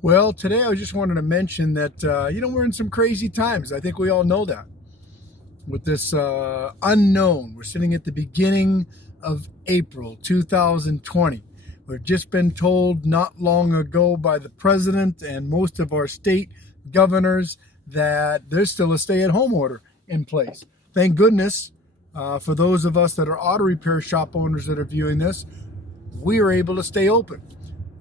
Well, today I just wanted to mention that, we're in some crazy times. I think we all know that. With this unknown, we're sitting at the beginning of April 2020. We've just been told not long ago by the president and most of our state governors that there's still a stay at home order in place. Thank goodness for those of us that are auto repair shop owners that are viewing this, we are able to stay open.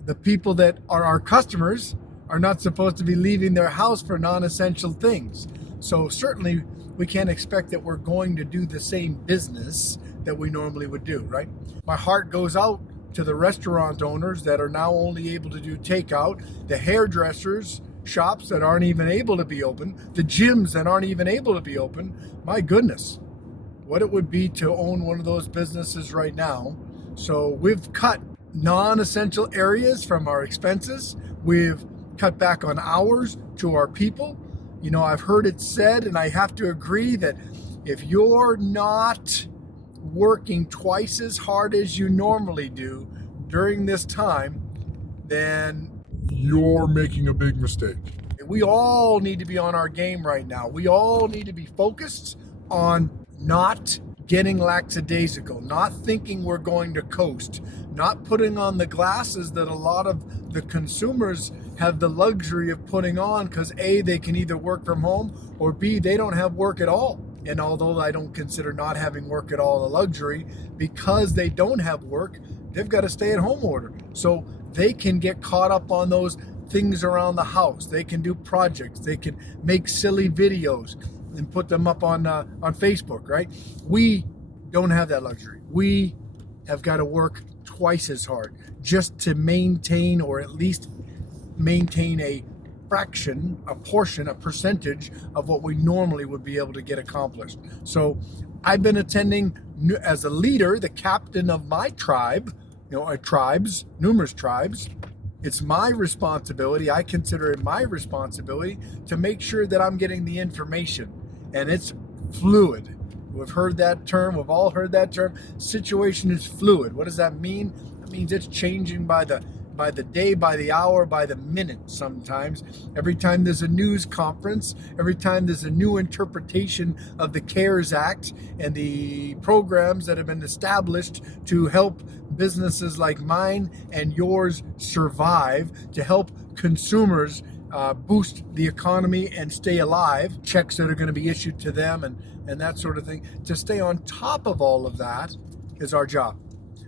The people that are our customers are not supposed to be leaving their house for non-essential things. So certainly we can't expect that we're going to do the same business that we normally would do, right? My heart goes out to the restaurant owners that are now only able to do takeout, the hairdressers, shops that aren't even able to be open, the gyms that aren't even able to be open. My goodness, what it would be to own one of those businesses right now. So we've cut non-essential areas from our expenses. We've cut back on hours to our people. I've heard it said, and I have to agree, that if you're not working twice as hard as you normally do during this time, then You're making a big mistake. we all need to be on our game right now. We all need to be focused on not getting lackadaisical, not thinking we're going to coast, not putting on the glasses that a lot of the consumers have the luxury of putting on because A, they can either work from home, or B, they don't have work at all. And although I don't consider not having work at all a luxury, because they don't have work, they've got a stay-at-home order. So they can get caught up on those things around the house. They can do projects. They can make silly videos and put them up on Facebook, right? We don't have that luxury. We have got to work twice as hard just to maintain, or at least maintain a fraction, a portion, a percentage of what we normally would be able to get accomplished. So I've been attending as a leader, the captain of my tribe, numerous tribes. It's my responsibility. I consider it my responsibility to make sure that I'm getting the information, and it's fluid. We've heard that term. We've all heard that term. Situation is fluid. What does that mean? It means it's changing by the day, by the hour, by the minute sometimes. Every time there's a news conference, every time there's a new interpretation of the CARES Act and the programs that have been established to help businesses like mine and yours survive, to help consumers boost the economy and stay alive, checks that are going to be issued to them and that sort of thing. To stay on top of all of that is our job.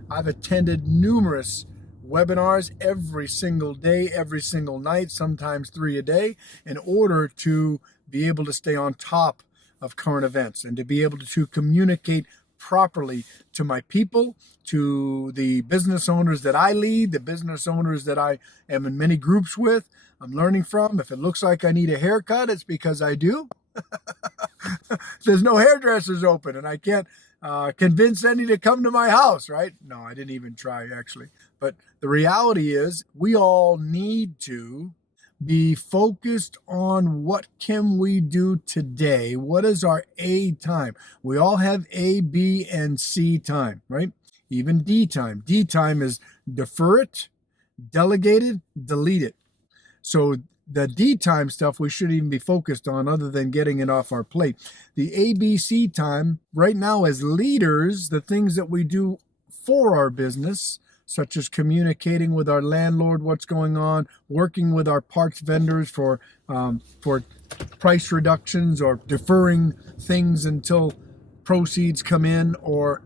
I've attended numerous webinars every single day, every single night, sometimes 3 a day, in order to be able to stay on top of current events and to be able to communicate properly to my people, to the business owners that I lead, the business owners that I am in many groups with, I'm learning from. If it looks like I need a haircut, it's because I do. There's no hairdressers open, and I can't convince any to come to my house, right? No, I didn't even try, actually. But the reality is we all need to be focused on what can we do today. What is our A time? We all have A, B, and C time, right? Even D time. D time is defer it, delegate it, delete it. So the D time stuff we shouldn't even be focused on other than getting it off our plate. The ABC time right now as leaders, the things that we do for our business, such as communicating with our landlord what's going on, working with our parts vendors for price reductions or deferring things until proceeds come in, or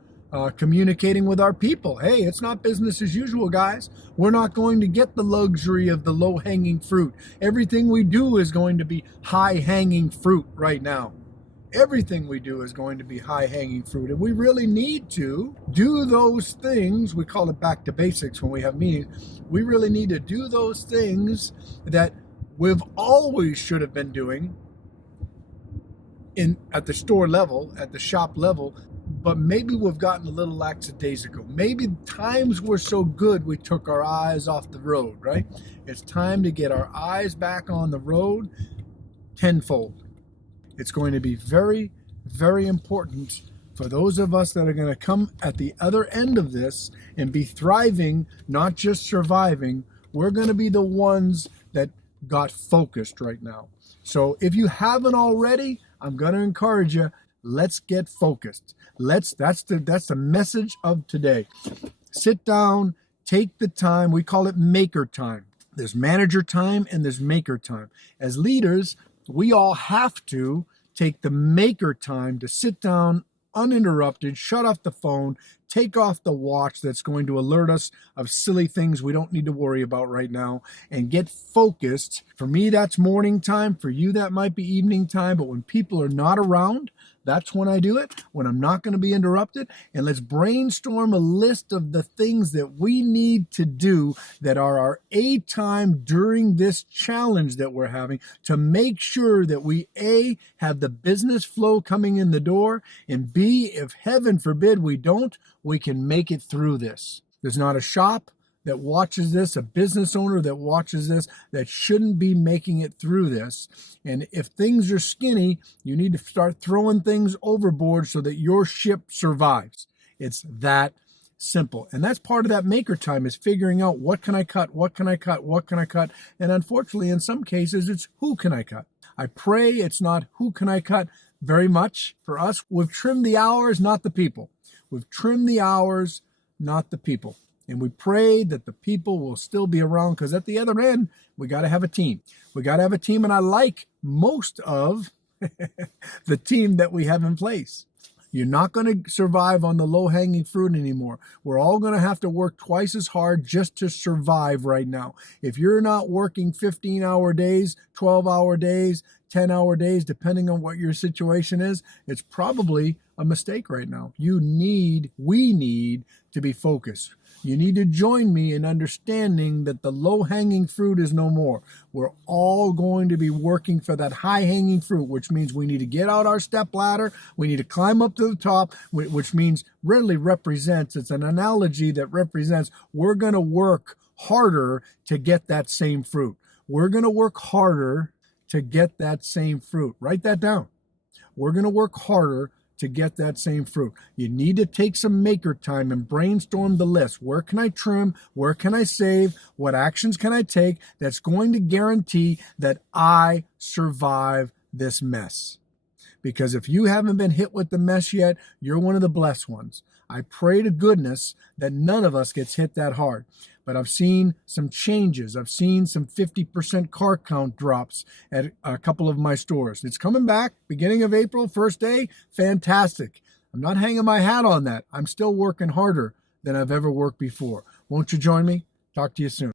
communicating with our people. Hey, it's not business as usual, guys. We're not going to get the luxury of the low-hanging fruit. Everything we do is going to be high-hanging fruit right now. Everything we do is going to be high-hanging fruit. And we really need to do those things. We call it back to basics when we have meetings. We really need to do those things that we've always should have been doing at the store level, at the shop level, but maybe we've gotten a little lackadaisical. Maybe times were so good we took our eyes off the road, right? It's time to get our eyes back on the road tenfold. It's going to be very, very important for those of us that are going to come at the other end of this and be thriving, not just surviving. We're going to be the ones that got focused right now. So if you haven't already, I'm going to encourage you, let's get focused. That's the message of today. Sit down, take the time. We call it maker time. There's manager time and there's maker time. As leaders, we all have to take the maker time to sit down uninterrupted, shut off the phone, take off the watch that's going to alert us of silly things we don't need to worry about right now, and get focused. For me, that's morning time. For you, that might be evening time. But when people are not around, that's when I do it, when I'm not going to be interrupted. And let's brainstorm a list of the things that we need to do that are our A time during this challenge that we're having to make sure that we A, have the business flow coming in the door, and B, if heaven forbid we don't, we can make it through this. There's not a shop that watches this, a business owner that watches this, that shouldn't be making it through this. And if things are skinny, you need to start throwing things overboard so that your ship survives. It's that simple. And that's part of that maker time, is figuring out what can I cut, what can I cut, what can I cut. And unfortunately, in some cases, it's who can I cut. I pray it's not who can I cut very much. For us, we've trimmed the hours, not the people. We've trimmed the hours, not the people. And we pray that the people will still be around, because at the other end, we got to have a team. We got to have a team, and I like most of the team that we have in place. You're not going to survive on the low-hanging fruit anymore. We're all going to have to work twice as hard just to survive right now. If you're not working 15-hour days, 12-hour days, 10-hour days, depending on what your situation is, it's probably a mistake right now. We need to be focused. You need to join me in understanding that the low-hanging fruit is no more. We're all going to be working for that high-hanging fruit, which means we need to get out our step ladder. We need to climb up to the top, which means really represents, it's an analogy that represents we're going to work harder to get that same fruit. We're going to work harder to get that same fruit. Write that down. We're going to work harder to get that same fruit. You need to take some maker time and brainstorm the list. Where can I trim? Where can I save? What actions can I take that's going to guarantee that I survive this mess? Because if you haven't been hit with the mess yet, you're one of the blessed ones. I pray to goodness that none of us gets hit that hard. But I've seen some changes. I've seen some 50% car count drops at a couple of my stores. It's coming back, beginning of April, first day, fantastic. I'm not hanging my hat on that. I'm still working harder than I've ever worked before. Won't you join me? Talk to you soon.